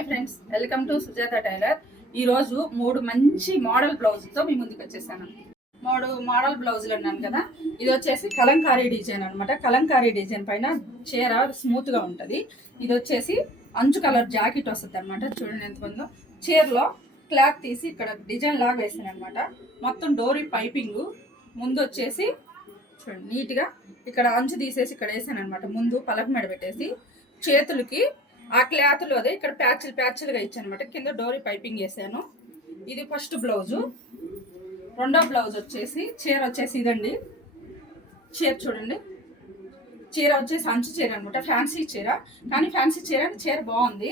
Hi friends, welcome to Sujatha tailor. ఈరోజు 3 మంచి model బ్లౌజ్తో మీ ముందుకు వచ్చేసాను. 3 మోడల్ బ్లౌజులు అన్నాను కదా. ఇది వచ్చేసి కలంకారీ డిజైన్ అనమాట. కలంకారీ డిజైన్ పైన చీర స్మూత్గా ఉంటుంది. ఇది వచ్చేసి అంచు కలర్ జాకెట్ వస్తుంది అనమాట. చూడండి ఎంత ఉందో. చీరలో క్లాత్ తీసి ఇక్కడ డిజైన్ లాగా వేసాను అనమాట. మొత్తం డోరీ పైపింగ్ ముందు వచ్చేసి చూడండి నీట్గా ఇక్కడ అంచు తీసేసి ఇక్కడ వేసాను అనమాట. ముందు పలక మెడ పెట్టేసి చేతులకి ఆ క్లాత్లో అదే ఇక్కడ ప్యాచ్లుగా ఇచ్చాను అనమాట. కింద డోరీ పైపింగ్ వేసాను. ఇది ఫస్ట్ బ్లౌజు. రెండో బ్లౌజ్ వచ్చేసి చీర వచ్చేసి ఇదండి. చీర చూడండి, చీర వచ్చేసి అంచు చీర అనమాట. ఫ్యాన్సీ చీర, కానీ ఫ్యాన్సీ చీర బాగుంది.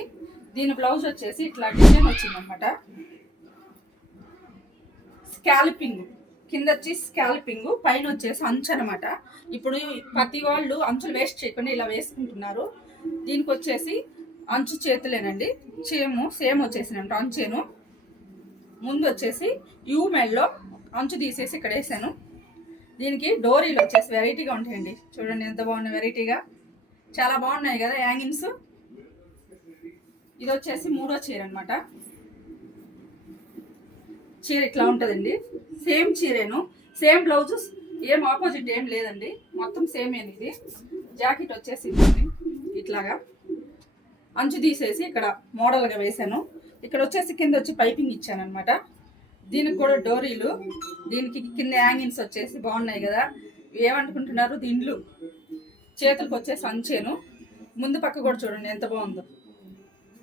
దీని బ్లౌజ్ వచ్చేసి ఇట్లా డిజైన్ వచ్చిందనమాట. స్కాల్పింగ్ కింద వచ్చి స్కాల్పింగ్, పైన వచ్చేసి అంచు అనమాట. ఇప్పుడు ప్రతి వాళ్ళు అంచులు వేస్ట్ చేయకుండా ఇలా వేసుకుంటున్నారు. దీనికి వచ్చేసి అంచు చేతులేనండి. సేమ్ వచ్చేసినట్టు అంచేను. ముందు వచ్చేసి యూ మెల్లో అంచు తీసేసి ఇక్కడ వేసాను. దీనికి డోరీలు వచ్చేసి వెరైటీగా ఉంటాయండి. చూడండి ఎంత బాగున్నాయి, వెరైటీగా చాలా బాగున్నాయి కదా హ్యాంగింగ్స్. ఇది వచ్చేసి మూడో చీర అనమాట. చీర ఇట్లా ఉంటుందండి. సేమ్ చీరేను, సేమ్ బ్లౌజ్, ఏం ఆపోజిట్ ఏం లేదండి, మొత్తం సేమ్ ఇది. జాకెట్ వచ్చేసి ఇట్లాగా అంచు తీసేసి ఇక్కడ మోడల్గా వేసాను. ఇక్కడ వచ్చేసి కింద వచ్చి పైపింగ్ ఇచ్చాను అనమాట. దీనికి కూడా డోరీలు, దీనికి కింద హ్యాంగింగ్స్ వచ్చేసి బాగున్నాయి కదా. ఏమనుకుంటున్నారు, దిండ్లు. చేతులకు వచ్చేసి అంచేను. ముందు పక్క కూడా చూడండి ఎంత బాగుందో.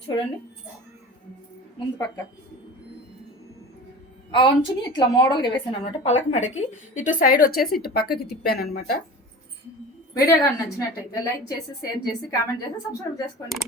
చూడండి ముందు పక్క ఆ అంచుని ఇట్లా మోడల్గా వేసాను అనమాట. పలక మెడకి ఇటు సైడ్ వచ్చేసి ఇటు పక్కకి తిప్పాను అనమాట. వీడియో కానీ నచ్చినట్టయితే లైక్ చేసి, షేర్ చేసి, కామెంట్ చేసి, సబ్స్క్రైబ్ చేసుకోండి.